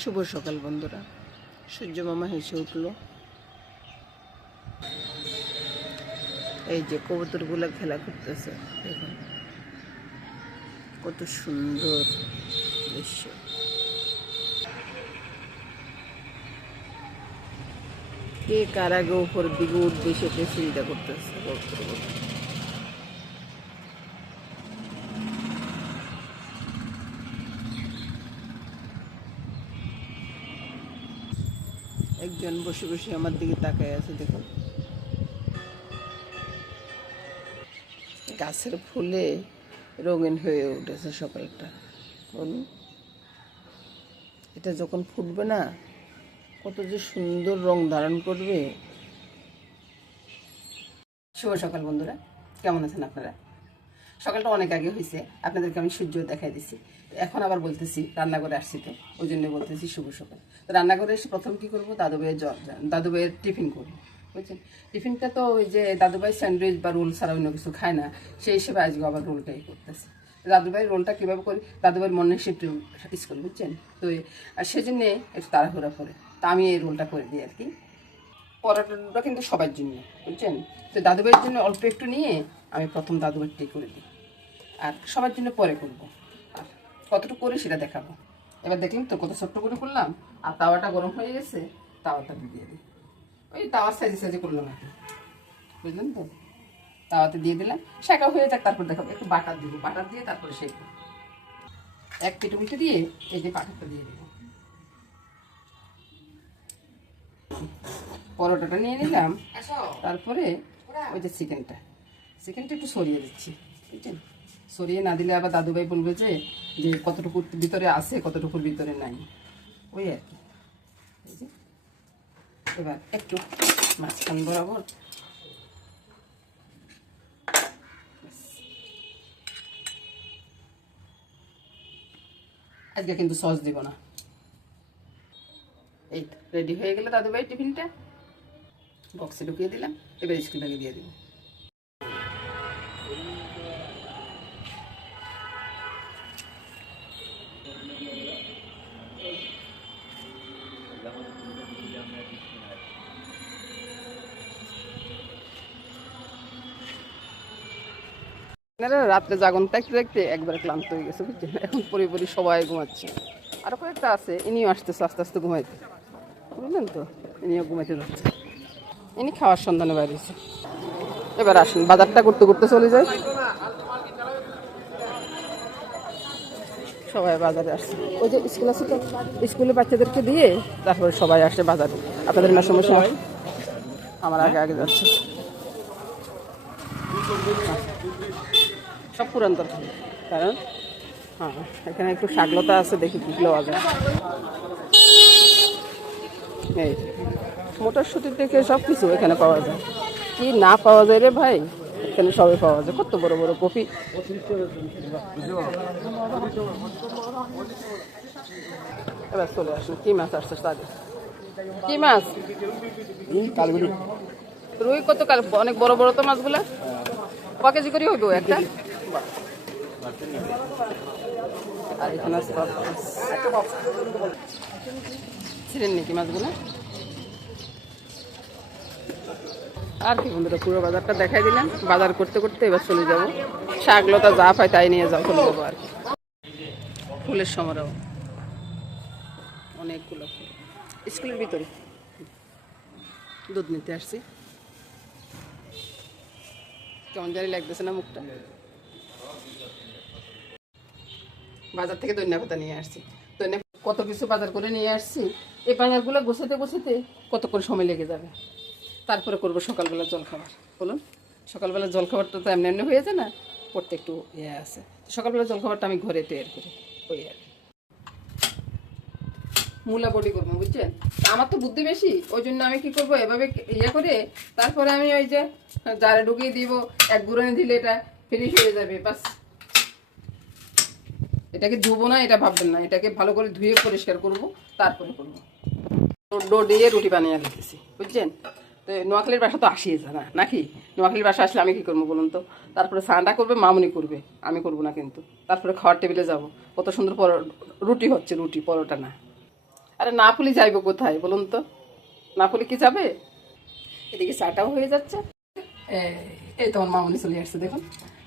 শুভ সকাল বন্ধুরা। সূর্য মামা হেসে উঠল। এই যে কবুতরগুলো খেলা করতেছে, দেখুন কত সুন্দর দৃশ্য। কে কার আগে উপর দিকে উঠবে সেটা চিন্তা করতেছে কবুতরগুলো। একজন বসে বসে আমার দিকে তাকায় আছে, দেখুন গাছের ফুলে রঙিন হয়ে উঠেছে সকালটা। বলুন, এটা যখন ফুটবে না কত যে সুন্দর রং ধারণ করবে। শুভ সকাল বন্ধুরা, কেমন আছেন আপনারা? সকালটা অনেক আগে হয়েছে, আপনাদেরকে আমি সূর্য দেখাই দিচ্ছি। এখন আবার বলতেছি রান্নাঘরে আসছি, তো ওই জন্য বলতেছি শুভ সকাল। তো রান্নাঘরে এসে প্রথম কী করবো, দাদুভাইয়ের টিফিন করবো, বুঝছেন। টিফিনটা তো ওই যে দাদুভাই স্যান্ডউইচ বা রোল ছাড়া অন্য কিছু খায় না, সেই হিসেবে আজকে আবার রোলটাই করতেছি। দাদুভাই রোলটা কীভাবে করি, দাদুভাইয়ের মনে শিফট স্কুল, বুঝছেন তো, আর সেজন্যে একটু তাড়াহুড়া করে তা আমি এই রোলটা করে দিই আর কি। পরোটাটা কিন্তু সবার জন্য, বুঝছেন তো, দাদুভাইয়ের জন্য অল্প একটু নিয়ে আমি প্রথম দাদুভাইটাই করে দিই, আর সবার জন্য পরে করব। আর কতটুকু করি সেটা দেখাবো। এবার দেখলাম তো কত ছোট্ট করে করলাম, আর তাওয়াটা গরম হয়ে গেছে, তাওয়াটা দিয়ে দিই। ওই তাওয়ার সাইজে সাইজে করলাম আর কি, বুঝলেন তো। তাওয়াতে দিয়ে দিলাম, শেখা হয়ে যাক, তারপর দেখাবো। একটু বাটার দিব, বাটার দিয়ে তারপরে শেখবো। এক পিঠে উল্টে দিয়ে এই যে বাটারটা দিয়ে দেবো। পরোটাটা নিয়ে নিলাম, তারপরে ওই যে চিকেনটা একটু সরিয়ে দিচ্ছি, বুঝছেন। সরিয়ে না দিলে আবার দাদুভাই বলবে যে কতটুকুর ভিতরে আছে কতটুকুর ভিতরে নাই, ওই আর কি। এই যে এবার একটু মাঝখান বরাবর আজকে কিন্তু সস দিব না। এই রেডি হয়ে গেলে দাদুভাই টিফিনটা বক্সে ঢুকিয়ে দিলাম, এবার স্কুলটাকে দিয়ে দিব। রাত্রে জাগন থাকতে থাকতে একবার ক্লান্ত হয়ে গেছে, বুঝছেন। এখন পরিবারের সবাই ঘুমাচ্ছে, আরো কয়েকটা আছে, ইনিও আসতেছে আস্তে আস্তে ঘুমাইতে, বুঝলেন তো। ইনিও ঘুমাইতে যাচ্ছে, ইনি খাওয়ার সন্ধানে বাইরেছে। এবার আসুন, বাজারটা করতে করতে চলে যায়। সবাই বাজারে আসছে, ওই যে স্কুল আছে তো, স্কুলে বাচ্চাদেরকে দিয়ে তারপরে সবাই আসে বাজারে। আপনাদের না সমস্যা, আমার আগে আগে যাচ্ছে। সব পুরান তরকারি, কারণ হ্যাঁ এখানে একটু শাকলতা আছে, দেখি কি পাওয়া যায়। এই মটরশুঁটির থেকে সব কিছু এখানে পাওয়া যায়, কি না পাওয়া যায় রে ভাই, এখানে সবই পাওয়া যায়। কত বড় বড় কপি। এবার চলে আসুন, কি মাছ আসছে তাদের, কি মাছ? রুই কত কাল, অনেক বড় বড় তো মাছগুলা। ক কেজি করে হইব একটা? আর এখানে ছিলেন নাকি মাছগুলো। আর কি বন্ধুরা, পুরো বাজারটা দেখাই দিলাম। বাজার করতে করতে এবার চলে যাবো, শাকলতা যা পাই তাই নিয়ে যাও, চলে যাবো আর কি। ফুলের সমারোহ, অনেকগুলো ফুল স্কুলের ভিতরে। দুধ নিতে আসছি, কেমন জানি লাগতেছে না মুখটা। বাজার থেকে ধনিয়া পাতা নিয়ে আসছি, ধনিয়া কত কিছু বাজার করে নিয়ে আসছি। এই বাজারগুলো গোছাতে গোছাতে কত করে সময় লেগে যাবে। তারপরে করবো সকালবেলা জলখাবার। বলুন, সকালবেলা জলখাবারটা তো এমনি এমনি হয়ে যায় না, করতে একটু ইয়ে আছে। সকালবেলা জলখাবারটা আমি ঘরে তৈরি করি, ওই আর কি। মূলা বডি করবো, বুঝছেন। আমার তো বুদ্ধি বেশি, ওই জন্য আমি কি করবো, এভাবে ইয়ে করে তারপরে আমি ওই যে জারে ঢুকিয়ে দিব, এক গুঁড়ানি দিলে এটা ফিনিশ হয়ে যাবে, বাস। এটাকে ধুবো না এটা ভাববেন না, এটাকে ভালো করে ধুয়ে পরিষ্কার করব, তারপরে করবো। ডো দিয়ে রুটি বানিয়ে দিতেছি, বুঝছেন। তো নোয়াখালীর বাসা তো আসিয়ে যায় না নাকি, নোয়াখালীর বাসা আসলে আমি কি করবো বলুন তো। তারপরে স্নানটা করবে মামুনি করবে, আমি করবো না কিন্তু। তারপরে খাওয়ার টেবিলে যাব, কত সুন্দর রুটি হচ্ছে, রুটি পরোটা না। আরে না ফুলি যাইব কোথায় বলুন তো? না ফুলি কি যাবে? এদিকে চাটাও হয়ে যাচ্ছে। এই তোমার মামনি চলে আসছে দেখুন।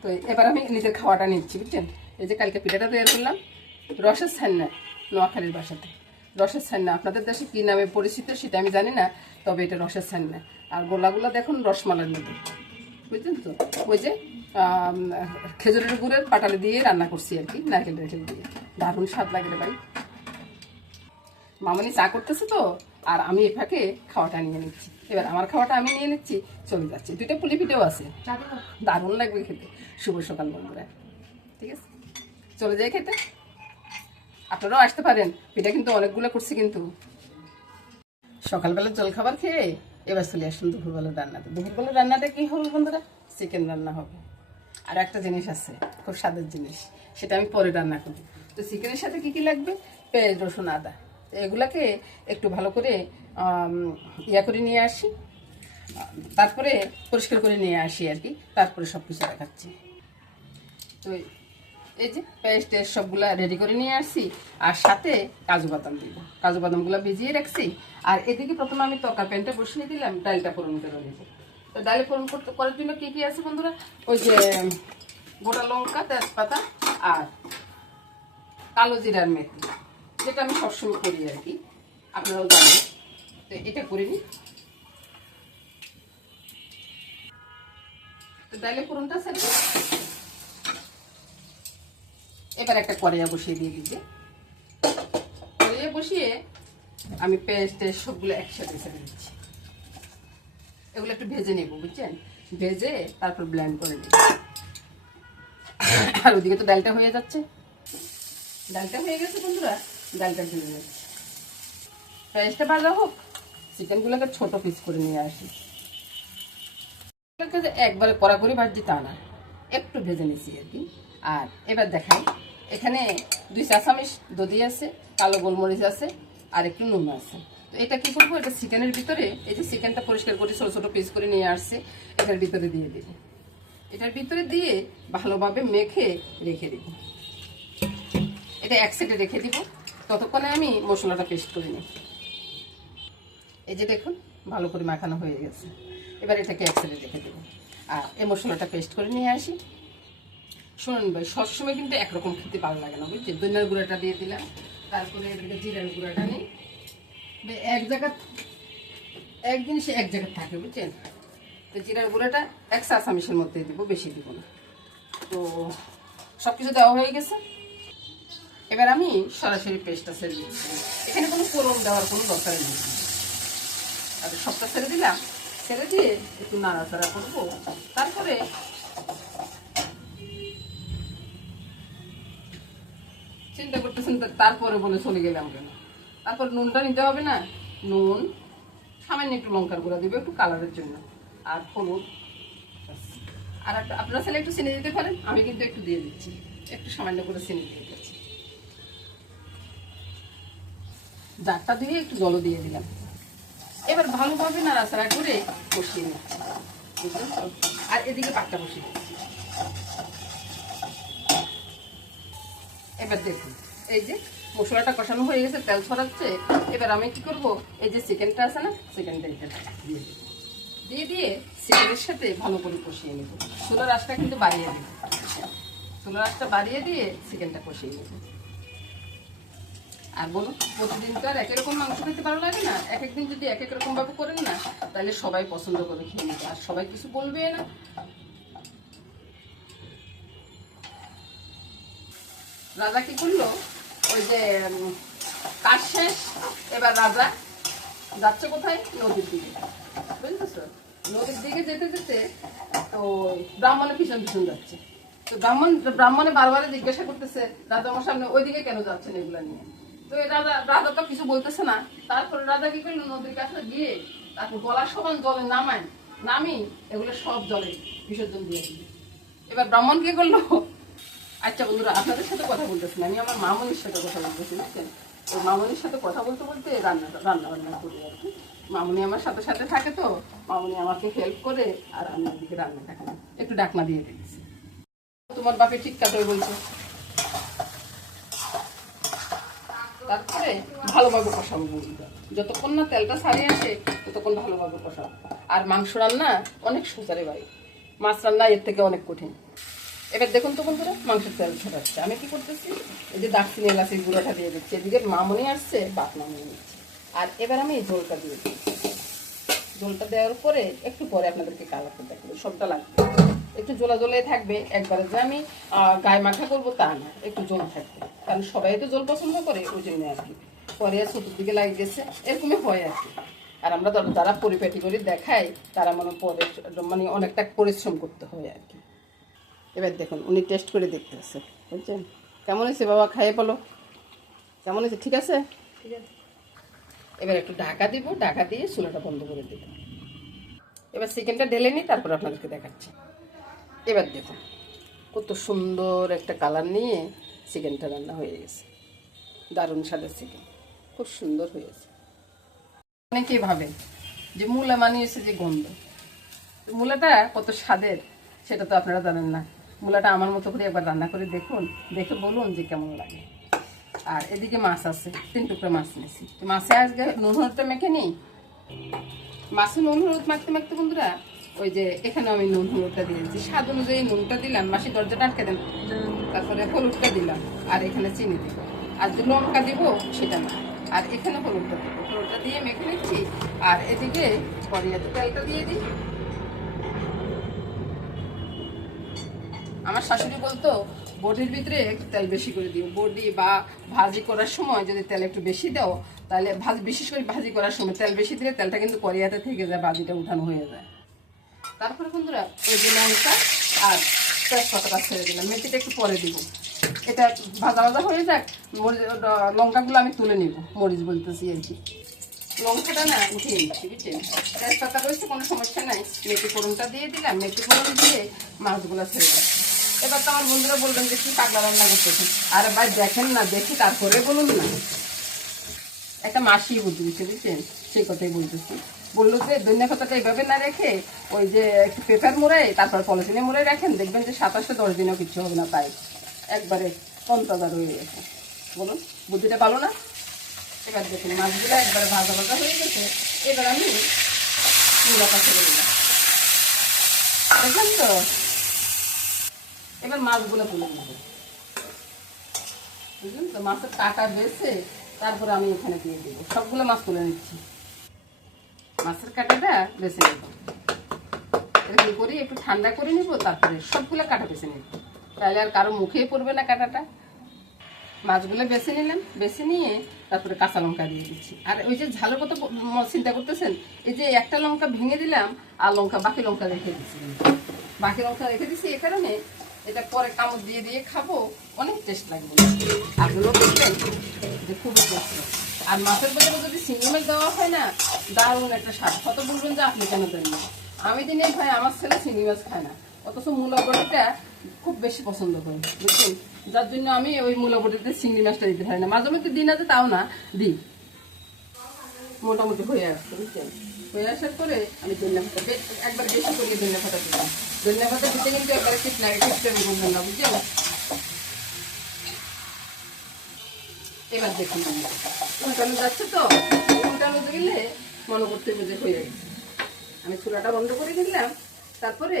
তো এবার আমি নিজের খাওয়াটা নিচ্ছি, বুঝছেন? এই যে কালকে পিঠাটা তৈরি করলাম রসের ছান্না, নোয়াখালীর বাসাতে। রসের ছান্না আপনাদের দেশে কী নামে পরিচিত সেটা আমি জানি না, তবে এটা রসের ছান্না। আর গোলাগুলো দেখুন রসমালার মতো, বুঝলেন তো? ওই যে খেজুরের গুড়ের পাটালি দিয়ে রান্না করছি আর কি, নারকেল টারকেল দিয়ে। দারুণ স্বাদ লাগে রে ভাই। মামনি চা করতেছে তো, আর আমি এ ফাঁকে খাওয়াটা নিয়ে নিচ্ছি। এবার আমার খাওয়াটা আমি নিয়ে নিচ্ছি, চলে যাচ্ছি। দুইটা পুলি পিঠেও আছে, দারুণ লাগবে খেতে। শুভ সকাল বন্ধুরা, ঠিক আছে? চলে যাই খেতে, আপনারাও আসতে পারেন। পিঠা কিন্তু অনেকগুলো করছি কিন্তু। সকালবেলা জলখাবার খেয়ে এবার চলে আসলাম দুপুরবেলার রান্নাতে। দুপুরবেলার রান্নাটা কি হবে বন্ধুরা? চিকেন রান্না হবে। আর একটা জিনিস আছে, খুব স্বাদের জিনিস, সেটা আমি পরে রান্না করি। তো চিকেনের সাথে কি কি লাগবে? পেঁয়াজ, রসুন, আদা। এগুলাকে একটু ভালো করে ইয়া করে নিয়ে আসি, তারপরে পরিষ্কার করে নিয়ে আসি আর কি, তারপরে সব কিছু দেখাচ্ছি। তো এই যে পেস্ট টেস্ট সবগুলা রেডি করে নিয়ে আসছি, আর সাথে কাজু বাদাম দিব। কাজু বাদামগুলো ভিজিয়ে রাখছি। আর এদিকে প্রথমে আমি তরকারি প্যানটা বসিয়ে দিলাম, ডালটা ফোড়ন করে নেব। তো ডালে ফোড়ন করার জন্য কী কী আছে বন্ধুরা? ওই যে গোটা লঙ্কা, তেজপাতা, আর কালো জিরার মেথি, যেটা আমি সবসময় করি আর কি, আপনারাও জানেন। তো এটা করে নিই। তো ডালে ফোড়নটা সেরে এবার একটা কড়াইয়া বসিয়ে দিয়ে দিচ্ছি। কড়াইয়া বসিয়ে আমি পেস্ট সবগুলো একসাথে ছেড়ে দিচ্ছি। এগুলো একটু ভেজে নেব, বুঝছেন? ভেজে তারপর ব্লেন্ড করে নেব। আর ওদিকে তো ডালটা হয়ে যাচ্ছে। ডালটা হয়ে গেছে বন্ধুরা, ডালটা ঢেলে যাচ্ছে। পেস্টটা ভাজা হোক, চিকেনগুলোকে ছোট পিস করে নিয়ে আসি। একবারে কড়া করে ভাজছি তা না, একটু ভেজে নিছি আর কি। আর এবার দেখাই, এখানে 2 চা চামচ দধি আছে, কালো গোলমরিচ আছে, আর একটু নুন আছে। তো এটা কি করবো? এটা চিকেনের ভিতরে, এই যে চিকেনটা পরিষ্কার করে ছোট ছোট পিস করে নিয়ে আসছে, এটার ভিতরে দিয়ে দেব। এটার ভিতরে দিয়ে ভালোভাবে মেখে রেখে দেব। এটা এক সাইডে রেখে দিব, ততক্ষণে আমি মশলাটা পেস্ট করে নিই। এই যে দেখুন ভালো করে মাখানো হয়ে গেছে। এবার এটাকে এক সাইডে রেখে দেবো, আর এই মশলাটা পেস্ট করে নিয়ে আসি। শুনুন ভাই, সবসময় কিন্তু একরকম খেতে ভালো লাগে না, বুঝছি? ধনিয়ার গুঁড়াটা দিয়ে দিলাম, তারপরে জিরার গুঁড়াটা নেই। এক জায়গা এক জিনিস এক জায়গায় থাকে, বুঝছেন? তো জিরার গুঁড়াটা 1 চা চামচের মধ্যে দিব, বেশি দিব না। তো সব কিছু দেওয়া হয়ে গেছে। এবার আমি সরাসরি পেস্টটা ছেড়ে দিচ্ছি। এখানে কোনো ফোড়ন দেওয়ার কোনো দরকার নেই। আর সবটা ছেড়ে দিলাম, ছেড়ে দিয়ে একটু নাড়াচাড়া করবো। তারপরে চিন্তা করতেছেন তারপরে বলে চলে গেলাম কেন? তারপর নুনটা নিতে হবে না? নুন, সামান্য একটু লঙ্কার গুঁড়া দিব একটু কালারের জন্য, আর হলুদ। আর আপনারা চাইলে একটু চিনি দিতে পারেন, আমি কিন্তু একটু দিয়ে দিচ্ছি, একটু সামান্য করে চিনি দিয়ে দিচ্ছি। জারটা দিয়ে একটু জলও দিয়ে দিলাম। এবার ভালোভাবে নাড়াচাড়া করে বসিয়ে নিচ্ছি, বুঝলেন তো? আর এদিকে পাকটা বসিয়ে দিচ্ছি। এবার দেখুন, এই যে মশলাটা কষানো হয়ে গেছে, তেল ছড়াচ্ছে। এবার আমি কি করব? এই যে চিকেনটা আছে না, চিকেনটা দিয়ে দিয়ে চিকেনের সাথে ভালো করে কষিয়ে নেব। চুলার আঁচটা কিন্তু বাড়িয়ে দেব, চুলার আঁচটা বাড়িয়ে দিয়ে চিকেনটা কষিয়ে নেব। আর বলুন, প্রতিদিন তো আর একই রকম মাংস খেতে ভালো লাগে না। এক একদিন যদি এক এক রকম ভাবে করেন না, তাহলে সবাই পছন্দ করে খেয়ে নেবে, আর সবাই কিছু বলবে না। রাজা কি করলো? ওই যে কাজ শেষ, এবার রাজা যাচ্ছে কোথায়? নদীর দিকে, বুঝতেছ? নদীর দিকে যেতে যেতে তো ব্রাহ্মণের পিছন পিছন যাচ্ছে। তো ব্রাহ্মণে বারবার জিজ্ঞাসা করতেছে রাজা আমার সামনে, ওইদিকে কেন যাচ্ছেন এগুলা নিয়ে? তো রাজা তো কিছু বলতেছে না। তারপরে রাজা কি করলো? নদীর কাছে গিয়ে তারপর গলার সমান জলে নামি এগুলো সব জলে বিসর্জন দিয়ে দিল। এবার ব্রাহ্মণ কি করলো? আচ্ছা বন্ধুরা, আপনাদের সাথে কথা বলতেছি না, আমি আমার মামনির সাথে কথা বলতেছি, বুঝছেন? ওই মামনির সাথে কথা বলতে বলতে রান্না বান্না করি আর কি। মামনি আমার সাথে সাথে থাকে, তো মামনি আমাকে হেল্প করে, আর আমি ওদিকে রান্নাটা করি। একটু ডাকনা দিয়ে দিয়েছি। তোমার বাপে ঠিক কাটে বলছে, তারপরে ভালোভাবে কষাবো বন্ধুরা, যতক্ষণ না তেলটা ছাড়িয়ে আসে ততক্ষণ ভালোভাবে কষাবো। আর মাংস রান্না অনেক সোজারে ভাই, মাছ রান্না এর থেকে অনেক কঠিন। এবার দেখুন তো বন্ধুরা, মাংসের তেল ছড়াচ্ছে। আমি কি করতেছি, এই যে দারচিনি এলাচের গুঁড়োটা দিয়ে দিচ্ছি, এদিকে মামনি আসছে বাপ নামিয়ে নিচ্ছি। আর এবার আমি এই ঝোলটা দিয়ে দিচ্ছি। ঝোলটা দেওয়ার পরে একটু পরে আপনাদেরকে কালারটা দেখাবো, সবটা লাগবে একটু জোলা জোলাই থাকবে। একবারে যে আমি গায়ে মাখা করবো তা না, একটু জোল থাকবে, কারণ সবাই তো জল পছন্দ করে, ওই জন্য আর কি। পরে চতুর্দিকে লাগিয়ে গেছে, এরকমই হয় আর কি। আর আমরা যারা পরিপাটি করে দেখাই তারা মানে অনেকটা পরিশ্রম করতে হয় আর কি। এবার দেখুন উনি টেস্ট করে দেখতে আছে, বুঝছেন কেমন হয়েছে বাবা, খাইয়ে বলো কেমন হয়েছে, ঠিক আছে? ঠিক আছে। এবার একটু ঢাকা দিব, ঢাকা দিয়ে চুলাটা বন্ধ করে দেব। এবার চিকেনটা ঢেলে নিই, তারপর আপনাদেরকে দেখাচ্ছি। এবার দেখুন কত সুন্দর একটা কালার নিয়ে চিকেনটা রান্না হয়ে গেছে, দারুণ স্বাদের চিকেন, খুব সুন্দর হয়েছে। অনেকেই ভাবে যে মূলা মানিয়েছে যে গন্ধ, মূলাটা কত স্বাদের সেটা তো আপনারা জানেন না। মূলাটা আমার মতো করে একবার রান্না করে দেখুন, দেখে বলুন যে কেমন লাগে। আর এদিকে মাছ আছে, 3 টুকরা মাছ নিয়েছি, মাছে আজকে নুন হলুদটা মেখে নিই। মাছে নুন হলুদ মাখতে মাখতে বন্ধুরা, ওই যে এখানে আমি নুন হলুদটা দিয়েছি, স্বাদ অনুযায়ী নুনটা দিলাম, মাসি দরজাটা আটকে দেন, তারপরে হলুদটা দিলাম, আর এখানে চিনি দিব, আর যে লঙ্কা দিব সেটা না, আর এখানে হলুদটা দিব, হলুদটা দিয়ে মেখে নিচ্ছি। আর এদিকে কড়াইতে তেলটা দিয়ে দিই। আমার শাশুড়ি বলতো বডির ভিতরে একটু তেল বেশি করে দিও, বডি বা ভাজি করার সময় যদি তেল একটু বেশি দাও তাহলে বিশেষ করে ভাজি করার সময় তেল বেশি দিলে তেলটা কিন্তু কড়াইতে থেকে যায়, ভাজিটা উঠানো হয়ে যায়। তারপরে বন্ধুরা ওই যে লঙ্কা আর তেজপাতাটা ছেড়ে দিলাম, মেথিটা একটু পরে দিব। এটা ভাজা ভাজা হয়ে যাক, লঙ্কাগুলো আমি তুলে নিব, মরিচ বলতেছি আর কি। লঙ্কাটা না উঠিয়ে নিচ্ছি, বুঝছেন? তেজপাতা রয়েছে, কোনো সমস্যা নাই। মেথি ফোড়নটা দিয়ে দিলাম, মেথি ফোড়ন দিয়ে মাছগুলো ছেড়ে দিচ্ছি। এবার তো আমার বন্ধুরা বলবেন যে কি পাগলা রান্না করতেছি, আর ভাই দেখেন না, দেখি তারপরে বলুন না। একটা মাসি বুদ্ধি দিচ্ছে, বুঝছেন, সেই কথাই বলতেছি। বললো যে ধনিয়া পাতাটা এইভাবে না রেখে ওই যে একটু পেপার মোড়াই তারপর পলিথিনে মোড়াই রাখেন, দেখবেন যে 27-10 দিনও কিছু হবে না, তাই একবারে তন্তাজা রয়ে গেছে। বলুন বুদ্ধিটা ভালো না? এবার দেখুন মাছগুলো একবারে ভাজা ভাজা হয়ে গেছে। এবার আমি মূলাটা ছেড়ে দিলাম, দেখলেন তো? এবার মাছগুলো তুলে নেব, বুঝলেন তো? মাছের কাটা বেছে তারপরে আমি এখানে দিয়ে দেবো, সবগুলো মাছ তুলে নিচ্ছি, মাছের কাটাটা বেছে নেব। এরকম করে একটু ঠান্ডা করে নিব, তারপরে সবগুলো কাটা বেছে নেব, তাহলে আর কারো মুখেই পড়বে না কাটাটা। মাছগুলো বেছে নিলাম, বেছে নিয়ে তারপরে কাঁচা লঙ্কা দিয়ে দিচ্ছি। আর ওই যে ঝালের কথা চিন্তা করতেছেন, এই যে একটা লঙ্কা ভেঙে দিলাম আর বাকি লঙ্কা রেখে দিচ্ছি, বাকি লঙ্কা রেখে দিচ্ছি এই কারণে এটা পরে কামড় দিয়ে দিয়ে খাবো, অনেক টেস্ট লাগবে। আপনারাও দেখবেন যে খুবই টেস্ট। আর মাছের ভেতরে যদি চিংড়ি মাছ দেওয়া হয় না, দারুণ একটা স্বাদ। কত বলবেন যে আপনি কেন দেন না? আমি দিনে ভাই আমার ছেলে চিংড়ি মাছ খায় না, অথচ মূলা বড়িটা খুব বেশি পছন্দ করে, বুঝছেন? যার জন্য আমি ওই মূলা বড়িতে চিংড়ি মাছটা দিতে পারি না, মাঝে মধ্যে দিন আছে তাও না দিই। মোটামুটি হয়ে আসছে, বুঝছেন? হয়ে আসার পরে আমি ধনিয়া পাতা একবার বেশি করে ধনিয়া পাতা দিলাম। ধনিয়া পাতা দিতে কিন্তু একবারে ঠিক লাগে, ঠিক আমি বলবেন না, বুঝছেন? এবার দেখুন উল্টানো যাচ্ছে তো, উল্টানো দিলে মনে করতে যে হয়ে গেছে। আমি চুলাটা বন্ধ করে দিলাম, তারপরে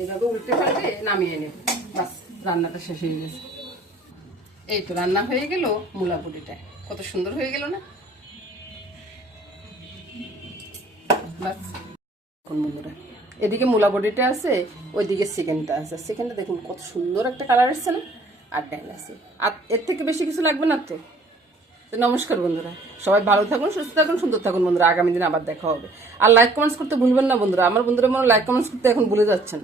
এইভাবে উল্টে পাল্টে নামিয়ে নেব, বাস রান্নাটা শেষ হয়ে গেছে। এই তো রান্না হয়ে গেল মূলা বড়িটা, কত সুন্দর হয়ে গেল না? বাস বন্ধুরা এদিকে মূলা বড়িটা আছে, ওইদিকে চিকেনটা আছে। চিকেনটা দেখুন কত সুন্দর একটা কালার এসছে না, আর ডাল আছে, আর এর থেকে বেশি কিছু লাগবে না তো। নমস্কার বন্ধুরা, সবাই ভালো থাকুন, সুস্থ থাকুন, সুন্দর থাকুন বন্ধুরা। আগামী দিনে আবার দেখা হবে। আর লাইক কমেন্টস করতে ভুলবেন না বন্ধুরা, আমার বন্ধুরা মনে লাইক কমেন্টস করতে এখন ভুলে যাচ্ছেন।